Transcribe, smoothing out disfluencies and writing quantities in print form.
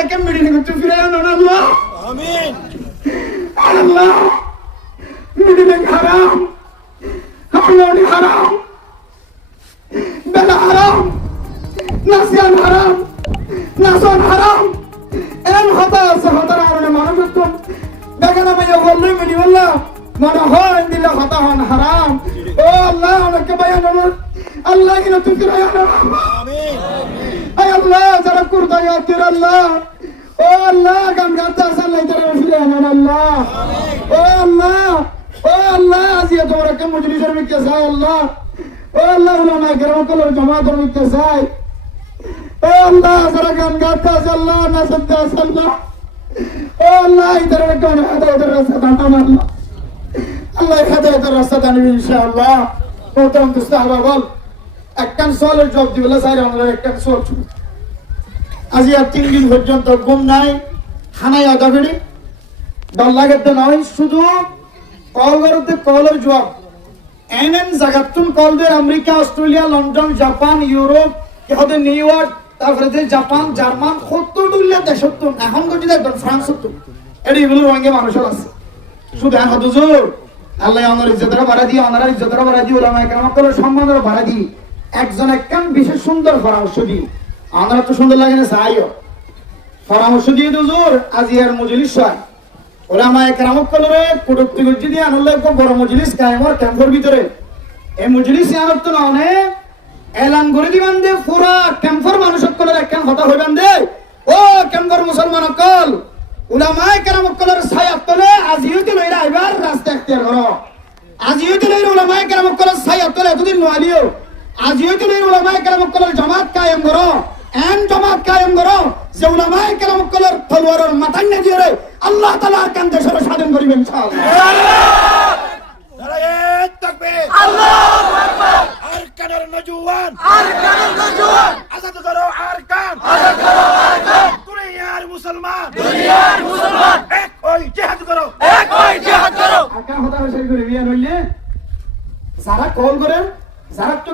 রেখে মিডিয়ে করতে ফিরে আনুন আল্লাহ। আমিন। আল্লাহ মিডিয়ে হারাম, হামলানি হারাম, বেলা হারাম, নাসিয়ান হারাম, নাসন হারাম। এমন হতা আছে, হতার কারণে মানুষ বেগানা মাইয়া বললে মিডি বললা মনে হয় দিলে হতা হন হারাম। ও আল্লাহ অনেককে বায়ান আল্লাহ কিনা তুই ফিরে আনুন আমিন। আল্লাহ যারা কুরদাই আতির আল্লাহ, ও আল্লাহ গান গাতা সাল্লাই তারা ফিরে আনেন আল্লাহ। ও আল্লাহ, ও আল্লাহ আজিয়া তোমার কে মজলিসের মিকে চাই আল্লাহ। ও আল্লাহ উলামা কেরাম কলর জামাতের মিকে চাই। ও আল্লাহ যারা গান গাতা আল্লাহ না সদ্দা আল্লাহ, ও আল্লাহ ইদার গান হাদায়েতের রাস্তা দান আল্লাহ। আল্লাহ হাদায়েতের রাস্তা দান ইনশাআল্লাহ। ও তো মুস্তাহাবা বল একখান সোয়ালের জবাব দিবেলা চাই আমরা একখান সোয়াল শুরু। আজি আর 3 দিন পর্যন্ত ঘুম নাই, খানায় আদা করি ডর লাগাতে নয়, শুধু কল করতে কলের জবাব এনএন জায়গাতুন কল দের America, Australia, London, Japan, Europe, কেহতে নিউ ইয়র্ক, তারপরে জাপান, জার্মান 70 দেশত এখন গতি দেখবেন ফ্রান্স এগুলো রঙে মানুষের আছে। শুধু এখন হুজুর আল্লাহ আমার ইজ্জতরা বাড়া দিয়ে, ওনারা ইজ্জতরা বাড়া দিয়ে, ওলামা কেরাম কলের সম্মানরা বাড়া দিয়ে একজন একখান বিশেষ সুন্দর পরামর্শ দিই। আমরা তো সুন্দর লাগে না চাইও পরামর্শ দিয়ে হুজুর আজি আর মজলিস হয় ওলামা কেরাম কলরে কটুক্তি করছি দিয়ে আনলে বড় মজলিস কায়েমর ক্যাম্পের ভিতরে এই মজলিস আনত তো না অনেক এলান করে দিবেন দে পুরা ক্যাম্পের মানুষ সকলের একখান হতা হইবেন দে। ও ক্যাম্পের মুসলমান সকল উলামা কেরাম কলর ছায়াত তলে আজিও তো লইরা আইবার রাস্তা এখতিয়ার করো। আজিও তো লইরা উলামা কেরাম কলর ছায়াত তলে এতদিন নোয়ালিও আজিও তো লইরা উলামা কেরাম কলর জামাত কায়েম করো। এন জামাত কায়েম করো যে উলামা কেরাম কলর তলোয়ারের মাথায় না দিয়ে আল্লাহ তাআলা কান দেশের স্বাধীন করিবেন ইনশাআল্লাহ। নারায়ে তাকবীর, আল্লাহু আকবার। আরকানের নজওয়ান, আরকানের নজওয়ান, আজাদ করো আরকান, আজাদ করো আরকান। দুনিয়ার মুসলমান, দুনিয়ার মুসলমান, এক হই জিহাদ করো, এক হই জিহাদ করো। আরকান হতা হইছে করে বিয়ান হইলে যারা কল করেন যারা তো